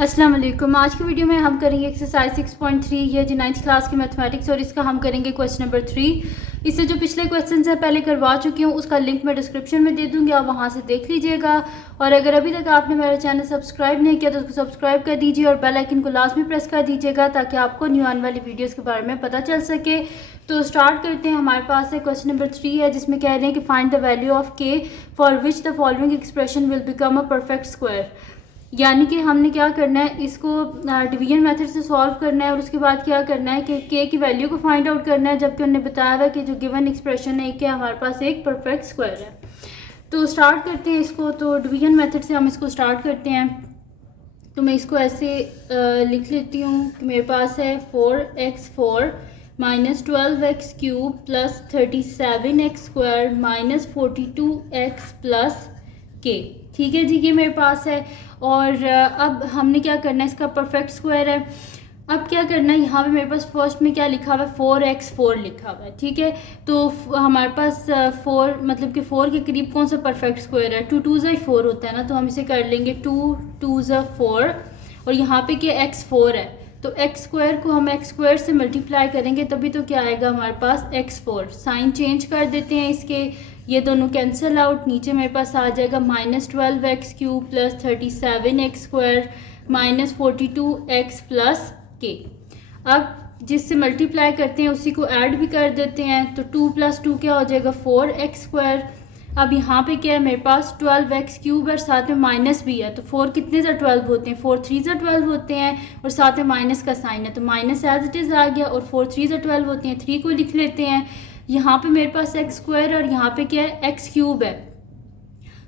अस्सलाम वालेकुम। आज की वीडियो में हम करेंगे एक्सरसाइज 6.3, ये जी 9th क्लास की मैथमेटिक्स, और इसका हम करेंगे क्वेश्चन नंबर 3। इससे जो पिछले क्वेश्चन हैं पहले करवा चुकी हूँ, उसका लिंक मैं डिस्क्रिप्शन में दे दूँगी, आप वहाँ से देख लीजिएगा। और अगर अभी तक आपने मेरा चैनल सब्सक्राइब नहीं किया तो उसको सब्सक्राइब कर दीजिए और बेल आइकन को लाजमी प्रेस कर दीजिएगा ताकि आपको न्यू आने वाली वीडियोज़ के बारे में पता चल सके। तो स्टार्ट करते हैं। हमारे पास है क्वेश्चन नंबर 3 है, जिसमें कह रहे हैं कि फाइंड द वैल्यू ऑफ के for which the following expression will become a perfect square. यानी कि हमने क्या करना है, इसको डिवीजन मेथड से सॉल्व करना है और उसके बाद क्या करना है कि के की वैल्यू को फाइंड आउट करना है, जबकि उन्होंने बताया हुआ कि जो गिवन एक्सप्रेशन है कि हमारे पास एक परफेक्ट स्क्वायर है। तो स्टार्ट करते हैं इसको। तो डिवीजन मेथड से हम इसको स्टार्ट करते हैं। तो मैं इसको ऐसे लिख लेती हूँ कि मेरे पास है 4x4 minus 12x cube plus 37x square minus 42x plus के। ठीक है जी, ये मेरे पास है। और अब हमने क्या करना है, इसका परफेक्ट स्क्वायर है। अब क्या करना है, यहाँ पे मेरे पास फर्स्ट में क्या लिखा हुआ है, 4x4 लिखा हुआ है। ठीक है, तो हमारे पास 4 मतलब कि 4 के करीब कौन सा परफेक्ट स्क्वायर है, 2 2 4 होता है ना, तो हम इसे कर लेंगे 2 2 4। और यहाँ पे क्या x4 है, तो एक्स स्क्वायर को हम एक्स स्क्वायर से मल्टीप्लाई करेंगे तभी तो क्या आएगा हमारे पास x4। साइन चेंज कर देते हैं इसके, ये दोनों कैंसिल आउट। नीचे मेरे पास आ जाएगा minus 12x cube plus 37x square minus 42x plus के। अब जिससे मल्टीप्लाई करते हैं उसी को ऐड भी कर देते हैं, तो 2 + 2 क्या हो जाएगा 4x स्क्वायर। अब यहाँ पे क्या है, मेरे पास 12x क्यूब है और साथ में माइनस भी है, तो 4 कितने से 12 होते हैं, 4 3 से 12 होते हैं, और साथ में माइनस का साइन है तो माइनस एज इट इज़ आ गया, और 4 3 से 12 होते हैं, 3 को लिख लेते हैं। यहाँ पे मेरे पास एक्स स्क्वायर और यहाँ पे क्या है, एक्स क्यूब है।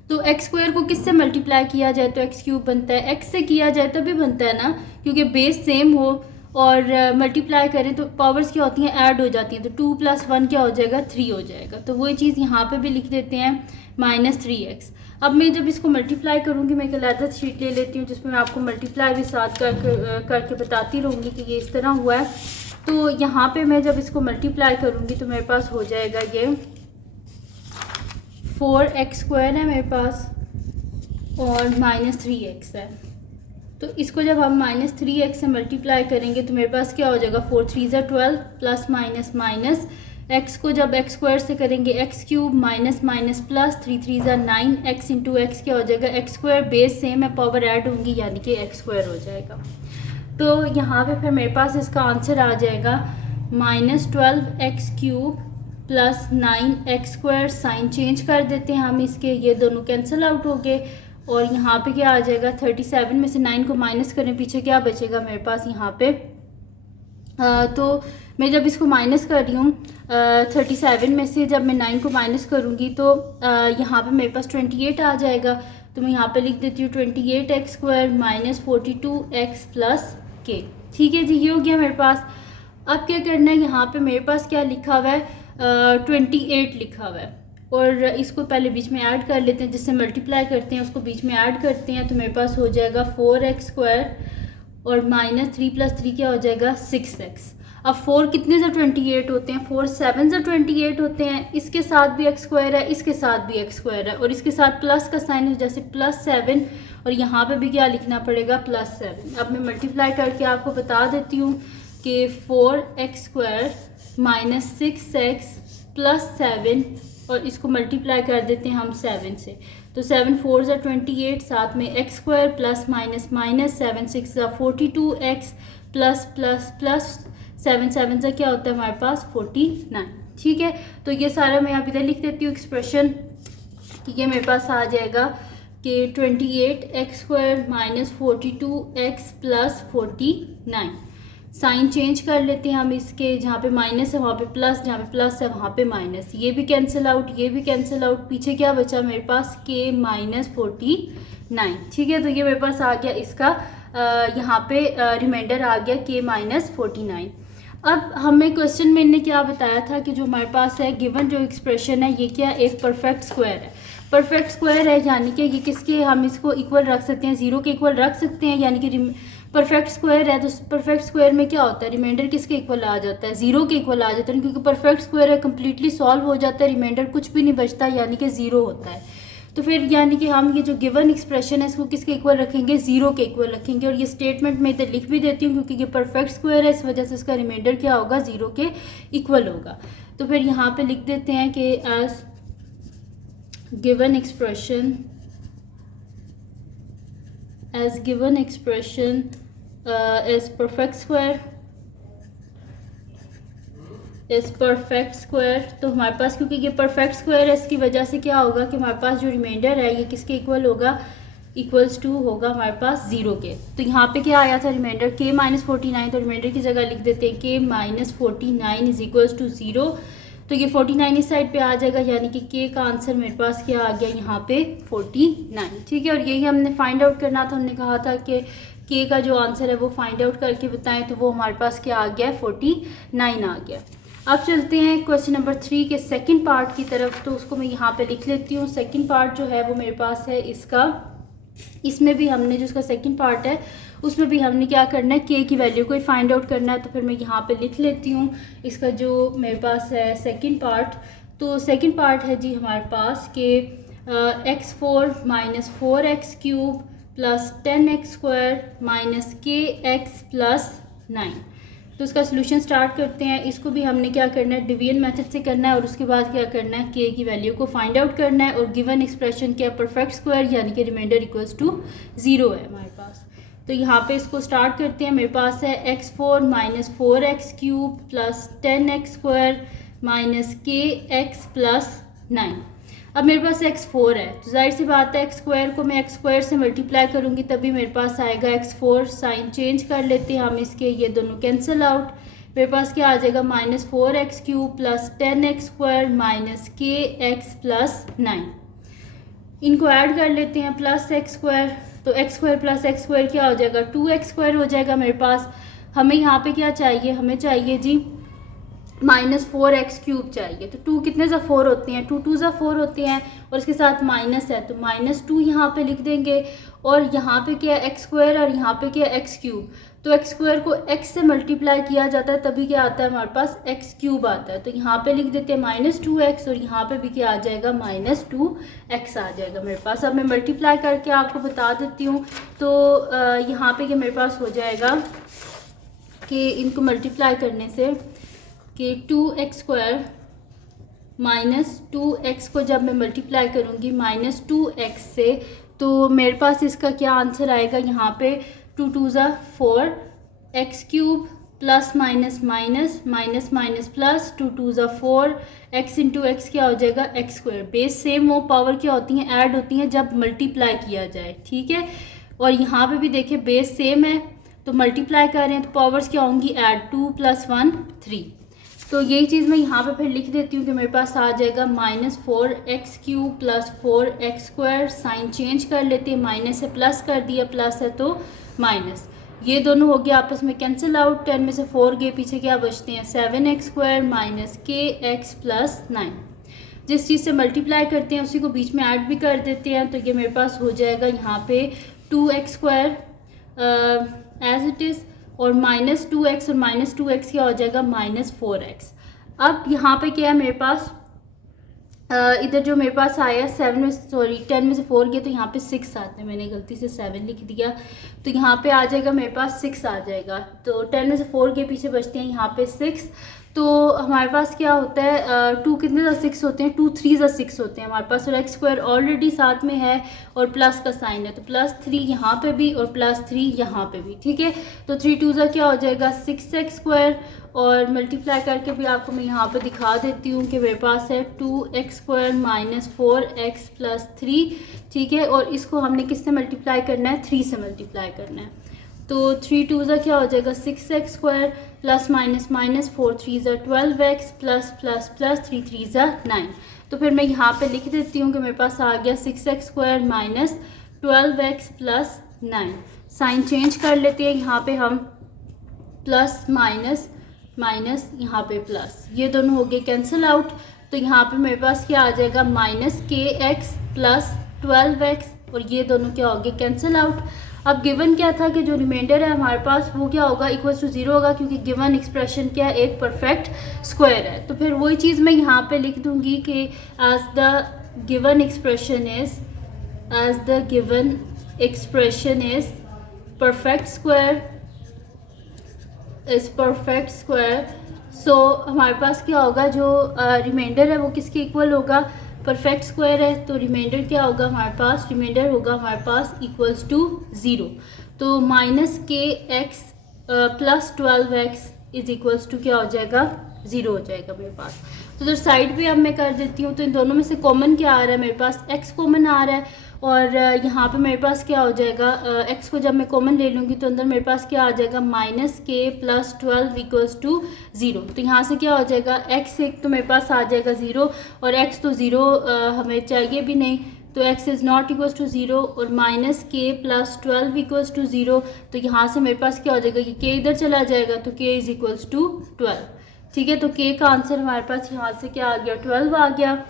तो एक्स स्क्वायर को किससे मल्टीप्लाई किया जाए तो एक्स क्यूब बनता है, एक्स से किया जाए तभी बनता है ना, क्योंकि बेस सेम हो और मल्टीप्लाई करें तो पावर्स क्या होती हैं, ऐड हो जाती हैं। तो 2 + 1 क्या हो जाएगा, 3 हो जाएगा। तो वही चीज़ यहाँ पे भी लिख देते हैं -3x। अब मैं जब इसको मल्टीप्लाई करूँगी, मैं एक अलग शीट ले लेती हूँ जिसमें मैं आपको मल्टीप्लाई भी साथ करके बताती रहूँगी कि ये इस तरह हुआ है। तो यहाँ पे मैं जब इसको मल्टीप्लाई करूँगी तो मेरे पास हो जाएगा ये 4x² है मेरे पास और -3x है। तो इसको जब हम -3x से मल्टीप्लाई करेंगे तो मेरे पास क्या हो जाएगा, 4 3 12 प्लस माइनस माइनस, x को जब x स्क्वायर से करेंगे x cube minus minus plus 3 3 9, x into x क्या हो जाएगा, x स्क्वायर बेस सेम है, पावर ऐड होंगी यानी कि x स्क्वायर हो जाएगा। तो यहाँ पे फिर मेरे पास इसका आंसर आ जाएगा -12x cube plus 9x square. Sign change कर देते हैं हम इसके, ये दोनों कैंसिल आउट हो गए। और यहाँ पे क्या आ जाएगा, 37 में से 9 को माइनस करें, पीछे क्या बचेगा मेरे पास यहाँ पे। तो मैं जब इसको माइनस कर रही हूँ 37 में से जब मैं 9 को माइनस करूँगी तो यहाँ पे मेरे पास 28 आ जाएगा। तो मैं यहाँ पे लिख देती हूँ 28x square minus 42x plus के। ठीक है जी, ये हो गया मेरे पास। अब क्या करना है, यहाँ पे मेरे पास क्या लिखा हुआ है, 28 लिखा हुआ है, और इसको पहले बीच में ऐड कर लेते हैं, जिससे मल्टीप्लाई करते हैं उसको बीच में ऐड करते हैं। तो मेरे पास हो जाएगा 4x स्क्वायर और -3 + 3 क्या हो जाएगा 6x। अब 4 कितने से 28 होते हैं, 4 7 से 28 होते हैं। इसके साथ भी x स्क्वायर है, इसके साथ भी x स्क्वायर है, और इसके साथ प्लस का साइन है, जैसे +7, और यहाँ पे भी क्या लिखना पड़ेगा +7। अब मैं मल्टीप्लाई करके आपको बता देती हूँ कि 4x square minus 6x plus 7, और इसको मल्टीप्लाई कर देते हैं हम 7 से। तो 7 4 = 28, साथ में x square plus minus minus 7 6 = 42x plus plus plus 7 7 से क्या होता है हमारे पास 49। ठीक है, तो ये सारा मैं यहाँ इधर लिख देती हूँ एक्सप्रेशन कि ये मेरे पास आ जाएगा कि 28x square minus 42x plus 49। Sign change कर लेते हैं हम इसके, जहाँ पे माइनस है वहाँ पे प्लस, जहाँ पे प्लस है वहाँ पे माइनस, ये भी कैंसिल आउट, ये भी कैंसिल आउट। पीछे क्या बचा मेरे पास, के -49। ठीक है, तो ये मेरे पास आ गया इसका यहाँ पे रिमाइंडर आ गया के -49। अब हमें क्वेश्चन में इन्होंने क्या बताया था कि जो हमारे पास है गिवन जो एक्सप्रेशन है ये क्या एक परफेक्ट स्क्वायर है। परफेक्ट स्क्वायर है यानी कि ये किसके, हम इसको इक्वल रख सकते हैं, 0 के इक्वल रख सकते हैं, यानी कि परफेक्ट स्क्वायर है। तो परफेक्ट स्क्वायर में क्या होता है, रिमाइंडर किसके इक्वल आ जाता है, 0 के इक्वल आ जाता है, क्योंकि परफेक्ट स्क्वायर है, कम्प्लीटली सॉल्व हो जाता है, रिमाइंडर कुछ भी नहीं बचता, यानी कि 0 होता है। तो फिर यानी कि हम ये जो गिवन एक्सप्रेशन है इसको किसके इक्वल रखेंगे, 0 के इक्वल रखेंगे। और ये स्टेटमेंट मैं इधर लिख भी देती हूँ क्योंकि ये परफेक्ट स्क्वायर है, इस वजह से इसका रिमाइंडर क्या होगा, 0 के इक्वल होगा। तो फिर यहाँ पे लिख देते हैं कि as given expression is perfect square. तो हमारे पास क्योंकि ये परफेक्ट स्क्वायर है इसकी वजह से क्या होगा कि हमारे पास जो रिमाइंडर है ये किसके इक्वल होगा, इक्वल्स टू होगा हमारे पास 0 के। तो यहाँ पे क्या आया था रिमाइंडर k-49, तो रिमाइंडर की जगह लिख देते हैं k-49 इज इक्वल्स टू 0। तो ये 49 इस साइड पे आ जाएगा, यानी कि k का आंसर मेरे पास क्या आ गया यहाँ पे 49। ठीक है, और यही हमने फाइंड आउट करना था। हमने कहा था कि k का जो आंसर है वो फाइंड आउट करके बताएं, तो वो हमारे पास क्या आ गया, 49 आ गया। अब चलते हैं क्वेश्चन नंबर 3 के सेकंड पार्ट की तरफ। तो उसको मैं यहाँ पे लिख लेती हूँ। सेकंड पार्ट जो है वो मेरे पास है इसका, इसमें भी हमने जो इसका सेकंड पार्ट है उसमें भी हमने क्या करना है, के की वैल्यू को फाइंड आउट करना है। तो फिर मैं यहाँ पे लिख लेती हूँ इसका जो मेरे पास है सेकंड पार्ट। तो सेकंड पार्ट है जी हमारे पास के x4 minus 4x³ plus 10x² minus kx plus 9। तो इसका सोल्यूशन स्टार्ट करते हैं। इसको भी हमने क्या करना है, डिवीजन मेथड से करना है और उसके बाद क्या करना है, के की वैल्यू को फाइंड आउट करना है। और गिवन एक्सप्रेशन क्या, परफेक्ट स्क्वायर, यानी कि रिमाइंडर इक्वल्स टू 0 है हमारे पास। तो यहाँ पे इसको स्टार्ट करते हैं। मेरे पास है x4 minus 4x³ plus 10x² minus kx plus 9। अब मेरे पास x4 है, तो जाहिर सी बात है x² को मैं x² से मल्टीप्लाई करूँगी तभी मेरे पास आएगा x4। साइन चेंज कर लेते हैं हम इसके, ये दोनों कैंसिल आउट। मेरे पास क्या आ जाएगा, minus 4x³ plus 10x² minus kx plus 9। इनको ऐड कर लेते हैं, प्लस x²। तो x² प्लस x² क्या हो जाएगा, 2x² हो जाएगा मेरे पास। हमें यहाँ पे क्या चाहिए, हमें चाहिए जी माइनस 4x³ चाहिए। तो 2 कितने सा 4 होते हैं, 2 2 सा 4 होते हैं और इसके साथ माइनस है तो -2 यहाँ पे लिख देंगे। और यहाँ पे क्या है x² और यहाँ पे क्या है x³। तो x² को x से मल्टीप्लाई किया जाता है तभी क्या आता है हमारे पास x³ आता है। तो यहाँ पे लिख देते हैं -2x और यहाँ पे भी क्या आ जाएगा, -2x आ जाएगा मेरे पास। अब मैं मल्टीप्लाई करके आपको बता देती हूँ। तो यहाँ पे क्या मेरे पास हो जाएगा कि इनको मल्टीप्लाई करने से कि 2x² माइनस 2x को जब मैं मल्टीप्लाई करूँगी -2x से, तो मेरे पास इसका क्या आंसर आएगा, यहाँ पे 2 2 ज़ा 4 x³ plus minus minus minus minus plus 2 2 ज़ा 4 x इंटू एक्स क्या हो जाएगा, x²। बेस सेम हो, पावर क्या होती हैं, ऐड होती हैं जब मल्टीप्लाई किया जाए। ठीक है, और यहाँ पे भी देखिए बेस सेम है तो मल्टीप्लाई कर रहे हैं तो पावर्स क्या होंगी, ऐड, 2 + 1 3। तो यही चीज़ मैं यहाँ पे फिर लिख देती हूँ कि मेरे पास आ जाएगा -4x³ plus 4x²। Sign change कर लेते हैं, माइनस से प्लस कर दिया, प्लस है तो माइनस, ये दोनों हो गया आपस में कैंसिल आउट। 10 में से 4 गए, पीछे क्या बचते हैं, 7x² माइनस kx प्लस 9। जिस चीज़ से मल्टीप्लाई करते हैं उसी को बीच में ऐड भी कर देते हैं। तो ये मेरे पास हो जाएगा यहाँ पे 2x² एज इट इज़ और -2x और -2x क्या हो जाएगा, -4x। अब यहाँ पे क्या है मेरे पास, इधर जो मेरे पास आया 10 में से 4 गया तो यहाँ पे 6 आते हैं, मैंने गलती से 7 लिख दिया। तो यहाँ पे आ जाएगा मेरे पास 6 आ जाएगा। तो 10 में से 4 के पीछे बचते हैं यहाँ पे 6। तो हमारे पास क्या होता है, 2 कितने ज़ा 6 होते हैं, 2 3 ज़ा 6 होते हैं हमारे पास। और x² ऑलरेडी साथ में है और प्लस का साइन है तो +3 यहाँ पे भी और +3 यहाँ पे भी। ठीक है, तो 3 2 ज़ा क्या हो जाएगा, 6x²। और मल्टीप्लाई करके भी आपको मैं यहाँ पे दिखा देती हूँ कि मेरे पास है 2x² माइनस 4x प्लस 3। ठीक है, और इसको हमने किससे मल्टीप्लाई करना है, 3 से मल्टीप्लाई करना है। तो 3 2 ज़ा क्या हो जाएगा, 6x² प्लस माइनस माइनस 4 3 ज़ा 12x प्लस प्लस प्लस 3 3 ज़ा 9। तो फिर मैं यहाँ पे लिख देती हूँ कि मेरे पास आ गया 6x² minus 12x plus 9। Sign change कर लेते हैं, यहाँ पे हम प्लस माइनस माइनस यहाँ पे प्लस, ये दोनों हो गए कैंसिल आउट। तो यहाँ पे मेरे पास क्या आ जाएगा, -kx प्लस 12x और ये दोनों क्या हो गए, कैंसिल आउट। अब गिवन क्या था कि जो रिमाइंडर है हमारे पास वो क्या होगा, इक्वल्स टू 0 होगा, क्योंकि गिवन एक्सप्रेशन क्या है, एक परफेक्ट स्क्वायर है। तो फिर वही चीज़ मैं यहाँ पे लिख दूँगी कि as the given expression is perfect square, so हमारे पास क्या होगा, जो रिमाइंडर है वो किसके इक्वल होगा, परफेक्ट स्क्वायर है, तो रिमाइंडर क्या होगा हमारे पास, रिमाइंडर होगा हमारे पास इक्वल्स टू 0। तो माइनस के x plus 12x is equals to क्या हो जाएगा, 0 हो जाएगा मेरे पास। तो इधर साइड पे अब मैं कर देती हूँ, तो इन दोनों में से कॉमन क्या आ रहा है, मेरे पास x कॉमन आ रहा है, और यहाँ पे मेरे पास क्या हो जाएगा, x को जब मैं कॉमन ले लूँगी तो अंदर मेरे पास क्या आ जाएगा, माइनस के प्लस 12 इक्वल्स टू 0। तो यहाँ से क्या हो जाएगा, x एक तो मेरे पास आ जाएगा 0, और x तो 0 हमें चाहिए भी नहीं, तो x is not equals to 0, और माइनस के प्लस 12 इक्वल्स टू 0। तो यहाँ से मेरे पास क्या हो जाएगा कि k इधर चला जाएगा, तो k इज़ इक्वल्स टू 12। ठीक है, तो k का आंसर हमारे पास यहाँ से क्या आ गया, 12 आ गया।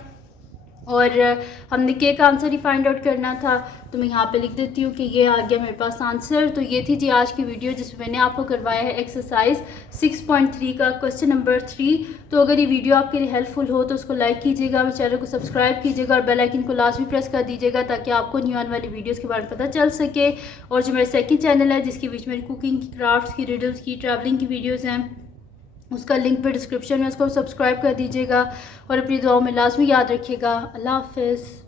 और हमने के का आंसर ही फाइंड आउट करना था, तो मैं यहाँ पे लिख देती हूँ कि ये आ गया मेरे पास आंसर। तो ये थी जी आज की वीडियो, जिसमें मैंने आपको करवाया है एक्सरसाइज 6.3 का क्वेश्चन नंबर 3। तो अगर ये वीडियो आपके लिए हेल्पफुल हो तो उसको लाइक कीजिएगा, मेरे चैनल को सब्सक्राइब कीजिएगा, और बेल आइकन को लाजमी प्रेस कर दीजिएगा, ताकि आपको न्यू आने वाली वीडियोज़ के बारे में पता चल सके। और जो मेरा सेकेंड चैनल है, जिसके बीच में कुकिंग की, क्राफ्ट्स की, रिडल्स की, ट्रैवलिंग की वीडियोज़ हैं, उसका लिंक पे डिस्क्रिप्शन में, उसको सब्सक्राइब कर दीजिएगा, और अपनी दुआओं में लाजमी याद रखिएगा। अल्लाह हाफ़िज़।